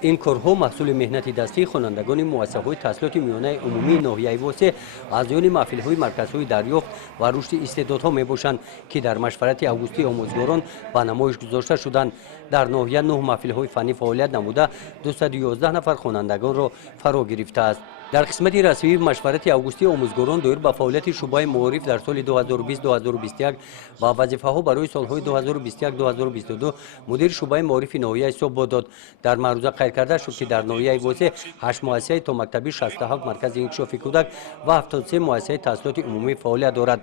این کارها محصول مهنت دستی خوانندگان مؤسسه‌های تحصیلات میانه عمومی ناحیه واسه از میان محفل‌های مرکزهای دریافت و رشد استعدادها میباشند که در مشورت اوگوستی آموزگاران به نمایش گذاشته شدند. در ناحیه 9 محفل‌های فنی فعالیت نموده 211 نفر خوانندگان را فرا گرفته است. در قسمت رسمی مشورت اوگوستی آموزگاران دایر به فعالیت شعبه معارف در سال 2020-2021 و وظیفه‌ها برای سال‌های 2021-2022 مدیر شعبه معارف ناحیه صبح داد. در معروضه قید کرده شد که در ناحیه واسه 8 مؤسسه تا مکتبی، 67 مرکز انکشاف کودک و 73 مؤسسه تحصیلات عمومی فعالیت دارد.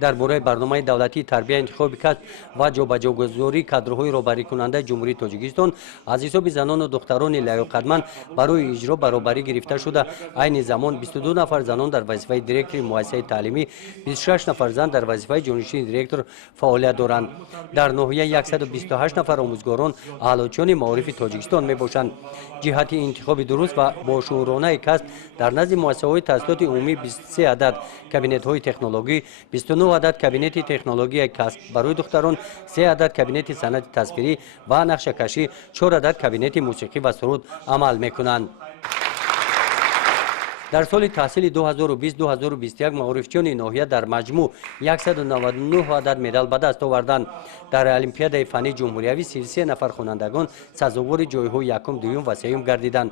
درباره برنامه دولتی تربیت، انتخاب کسب و جابجاگذاری کادرهای رهبری کننده جمهوری تاجیکستان از حساب زنان و دختران لیاقتمند برای اجرا برابری گرفته شده. عین زمان 22 نفر زنان در وظیفه دیرکتور مؤسسه تعلیمی، 26 نفر زن در وظیفه جانشین دیرکتور فعالیت دارند. در ناحیه 128 نفر آموزگاران اعلاچیان معارف تاجیکستان میباشند. جهت انتخاب درست و باشعورانه کسب در نزد مؤسسه‌های تحصیلات عمومی 23 عدد کابینت‌های تکنولوژی، 29 عدد کابینت تکنولوژی کسب برای دختران، 3 عدد کابینت صنعت تصویری و نقشه کشی، 4 عدد کابینت موسیقی و سرود عمل میکنند. در سال تحصیلی 2020-2021 معارفچیان ناحیه در مجموع 199 عدد مدال به دست آوردند. در المپیاد فنی جمهوری 33 نفر خوانندگان سزاوار جایهای یکم، دوم و سوم گردیدند.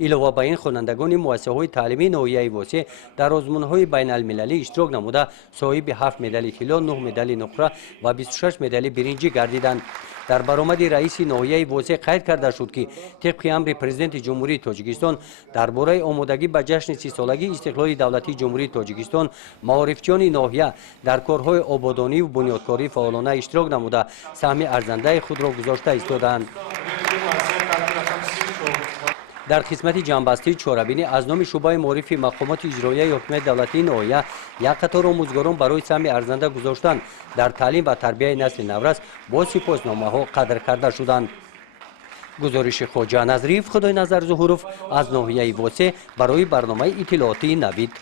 علاوه بر این خوانندگان مؤسسه‌های تعلیمی ناحیه واسه در آزمون‌های بین المللی اشتراک نموده صاحب 7 مدال طلا، 9 مدال نقره و 26 مدال برنجی گردیدند. در برآمد رئیس ناحیه واسه قید کرده شد که طبق امر پرزیدنت جمهوری تاجیکستان درباره آمادگی به جشن 30 سالگی استقلال دولتی جمهوری تاجیکستان معارفچیان ناحیه در کارهای آبادانی و بنیادکاری فعالانه اشتراک نموده سهم ارزنده خود را گذاشته ایستادند. در قسمت جنبسته چهاربینی از نام شعبه معارف مقامات اجرایی حکومت دولتی ناحیه یک قطار آموزگاران برای سهم ارزنده گذاشتن در تعلیم و تربیت نسل نورس با سپاسنامه‌ها قدر کرده شدند. گزارش خواجه نظریف خدای نظر ظهورов از ناحیه واسه برای برنامه اطلاعاتی نوید.